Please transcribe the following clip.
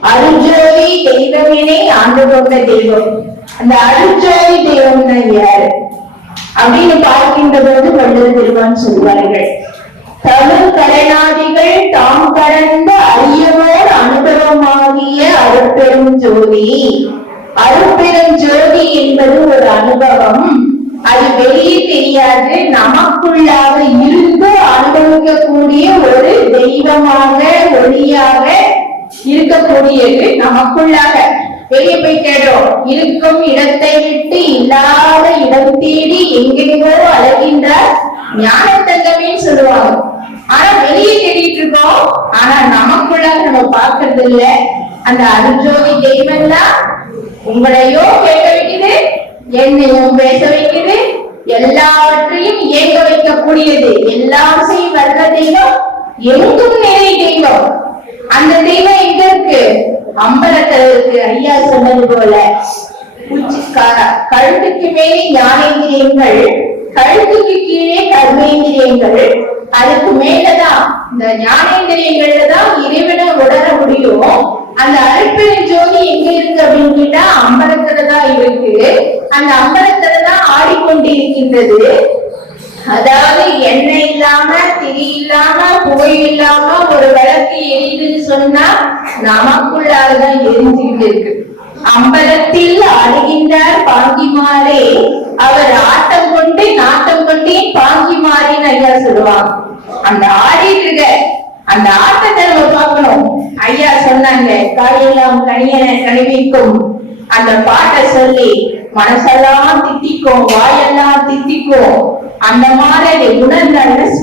அருஞ்சோதி தெய்வமே ஆண்டு கொண்ட தெய்வம். அந்த அருஞ்சோதி தெய்வம்னா யாரு? அப்படின்னு பார்க்கின்ற போது வள்ளுவர் திருவான் சொல்வார்கள். தமிழ் கடனாதிகள் தாம் கடந்த அரியவர் அனுபவமாகிய அருட்பெரும் ஜோதி. அருட்பெரும் ஜோதி என்பது ஒரு அனுபவம். அது வெளியே தெரியாது. நமக்குள்ளாக இருந்து அனுபவிக்கக்கூடிய ஒரு தெய்வமாக இருக்கக்கூடியது நமக்குள்ளாக. வெளியே போய் கேட்டோம் இருக்கும் இடத்தை விட்டு இல்லாத இடம் தேடி எங்கெங்கோ அழகின்றார் ஞான தங்கமேன்னு சொல்லுவாங்க. ஆனா வெளியே தேடிட்டு இருக்கோம். ஆனா நமக்குள்ளாக நம்ம பார்க்கறது இல்ல அந்த அருஜோதி தெய்வம் தான் உங்களையோ கேட்க வைக்குது என்னையும் பேச வைக்குது எல்லாவற்றையும் இயங்க வைக்கக்கூடியது. எல்லாம் செய் தெய்வம் எங்கும் நிறை தெய்வம். அந்த தீமை எங்க இருக்கு? அம்பலத்துல இருக்கு. ஐயா சொன்னது போல. கழுத்துக்கு மேலே ஞானேந்திரியங்கள் கழுத்துக்கு கீழே கர்மேந்திரியங்கள் அதுக்கு மேலதான் இந்த ஞானேந்திரியங்கள்ல தான் இறைவனை உணர முடியும். அந்த அழைப்பின் ஜோதி எங்க இருக்கு அப்படின்னு கேட்டா அம்பலத்துலதான் இருக்கு. அந்த அம்பலத்துலதான் ஆடிக்கொண்டிருக்கின்றது. அதாவது எண்ணெய் இல்லாம திரி இல்லாம புகை இல்லாம ஒரு விளக்கு எரியுதுன்னு சொன்னா நமக்குள்ளாலதான் எரிஞ்சுக்கிட்டு இருக்கு. அம்பலத்தில் அழுகின்றார் பாங்கிமாரே. அவர் ஆட்டம் கொண்டு நாட்டம் கொண்டே பாங்கிமாரின்னு ஐயா சொல்லுவாங்க. அந்த ஆடிட்டு இருக்க அந்த ஆட்டத்தை நம்ம பார்க்கணும். ஐயா சொன்னாங்க காலையெல்லாம் கனியன கனிவிக்கும் அந்த பாட்டை சொல்லி மனசெல்லாம் தித்திக்கும் வாயெல்லாம் தித்திக்கும். அந்த மாதிரி உணர்ந்தாங்க